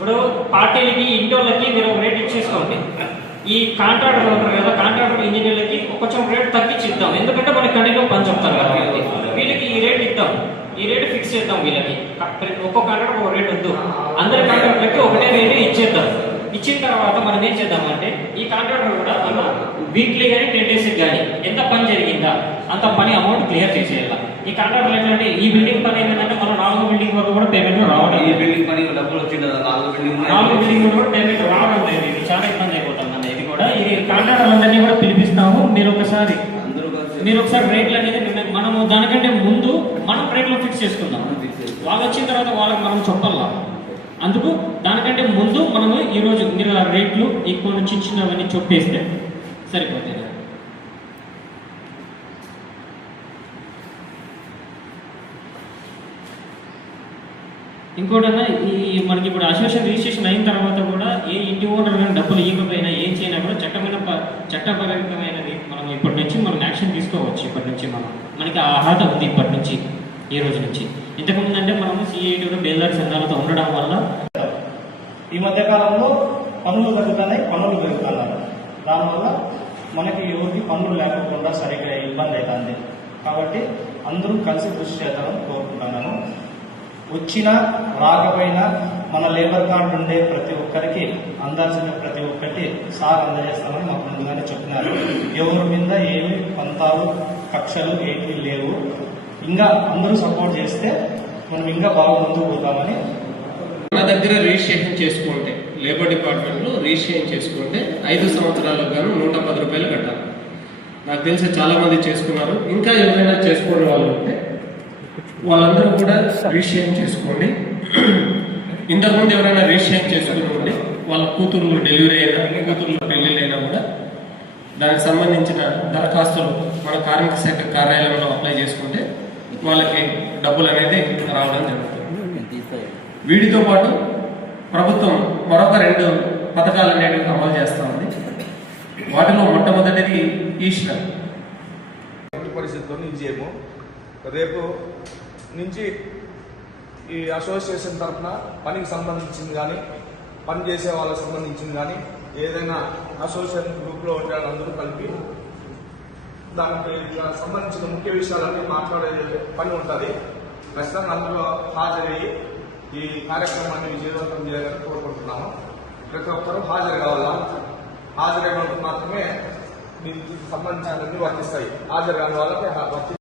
ఇప్పుడు పార్టీలకి ఇంటి వాళ్ళకి మీరు ఒక రేట్ ఇచ్చేసుకోండి. ఈ కాంట్రాక్టర్లు ఉంటారు కదా, కాంట్రాక్టర్ ఇంజనీర్లకి కొంచెం రేట్ తగ్గించి ఇద్దాం. ఎందుకంటే మనకి కంటిన్యూ పని చెప్తారు కదా, వీళ్ళకి ఈ రేట్ ఇద్దాం, ఈ రేట్ ఫిక్స్ చేద్దాం. వీళ్ళకి ఒక్కో కాంట్రాక్టర్ ఒక రేట్ వద్దు, అందరి కాంట్రాక్టర్లకి ఒకటే రేట్ ఇచ్చేద్దాం. ఇచ్చిన తర్వాత మనం ఏం చేద్దామంటే ఈ కాంట్రాక్టర్ కూడా మన వీక్లీ కానీ 10 days కానీ ఎంత పని జరిగిందా అంత పని అమౌంట్ క్లియర్ చేసేయాలి. ఈ కాంట్రాక్టర్ ఏంటంటే ఈ బిల్డింగ్ పని ఏంటంటే మనం 4 బిల్డింగ్ వరకు కూడా పేమెంట్ రావడం, ఈ బిల్డింగ్ పని డబ్బులు వచ్చింది 4 బిల్డింగ్ కూడా పేమెంట్ రావడం లేదు. ఇది చాలా ఇబ్బంది అయిపోతుంది అన్న. ఇది కూడా ఈ కాంట్రాక్టర్లందరినీ కూడా పిలిపిస్తాము. మీరు ఒకసారి రేట్లు అనేది మనము దానికంటే ముందు మనం రేట్లు ఫిక్స్ చేసుకుందాం. వాళ్ళు వచ్చిన తర్వాత వాళ్ళకి మనం చెప్పాలా. అందుకు దానికంటే ముందు మనము ఈరోజు మీరు ఆ రేట్లు ఎక్కువ నుంచి చిన్నవన్నీ చెప్పేస్తే సరిపోతుంది. ఇంకోటన్నా ఈ మనకి ఇప్పుడు అసోసియేషన్ రిజిస్ట్రేషన్ అయిన తర్వాత కూడా ఏ ఇంటి ఓనర్ కానీ డబ్బులు ఇవ్వకపోయినా ఏం చేయనా కూడా చట్టపరమైనది మనం ఇప్పటి నుంచి మనం యాక్షన్ తీసుకోవచ్చు. ఇప్పటి నుంచి మనకి ఆ అర్హత ఉంది ఇప్పటి నుంచి, ఈ రోజు నుంచి. ఇంతకుముందు అంటే మనము సిఐటీలో బేల్దారి సంఘాలతో ఉండడం వల్ల ఈ మధ్య కాలంలో పనులు తగ్గుతున్నాయి, పనులు పెరుగుతున్నారు. దానివల్ల మనకి ఎవరికి పనులు లేకపోకుండా సరిగ్గా ఇబ్బంది అవుతుంది. కాబట్టి అందరూ కలిసి కృషి చేద్దామని కోరుకుంటున్నాను. వచ్చినా రాకపోయినా మన లేబర్ కార్డు ఉండే ప్రతి ఒక్కరికి అందాల్సిన ప్రతి ఒక్కటి సార్ అందజేస్తామని మాకు ముందుగానే చెప్పినారు. ఎవరి మీద ఏమి పంతాలు కక్షలు ఏమీ లేవు. ఇంకా అందరూ సపోర్ట్ చేస్తే మనం ఇంకా బాగా ముందుకు పోతామని. మన దగ్గర రిజిస్ట్రేషన్ చేసుకుంటే లేబర్ డిపార్ట్మెంట్లో రిజిస్ట్రేషన్ చేసుకుంటే 5 సంవత్సరాలకు గాను 110 రూపాయలు కట్టాలి. నాకు తెలిసి చాలా మంది చేసుకున్నారు. ఇంకా ఎవరైనా చేసుకోని వాళ్ళు ఉంటే వాళ్ళందరూ కూడా రిజిస్ట్రేషన్ చేసుకోండి. ఇంతకుముందు ఎవరైనా రిజిస్ట్రేషన్ చేసుకుని ఉండి వాళ్ళ కూతుర్లు డెలివరీ అయినా, కూతుర్లు పెళ్లిళ్ళైనా కూడా దానికి సంబంధించిన దరఖాస్తులు మన కార్మిక శాఖ కార్యాలయంలో అప్లై చేసుకుంటే వాళ్ళకి డబ్బులు అనేది రావడం జరుగుతుంది. వీటితో పాటు ప్రభుత్వం మరొక 2 పథకాలు అనేవి అమలు చేస్తూ ఉంది. వాటిలో మొట్టమొదటిది ఈశ్వర్ పరిస్థితుల్లో నిజేమో రేపు నుంచి ఈ అసోసియేషన్ తరఫున పనికి సంబంధించింది కానీ పని చేసే వాళ్ళకి సంబంధించింది కానీ ఏదైనా అసోసియేషన్ గ్రూప్లో ఉండే వాళ్ళందరూ కలిపి దానికి సంబంధించిన ముఖ్య విషయాలన్నీ మాట్లాడే పని ఉంటుంది. ఖచ్చితంగా అందులో హాజరయ్యి ఈ కార్యక్రమాన్ని విజయవంతం చేయాలని కోరుకుంటున్నాము. ప్రతి ఒక్కరూ హాజరు కావాలా. హాజరైన మాత్రమే దీనికి సంబంధించినవన్నీ వర్తిస్తాయి. హాజరు కాని వాళ్ళకి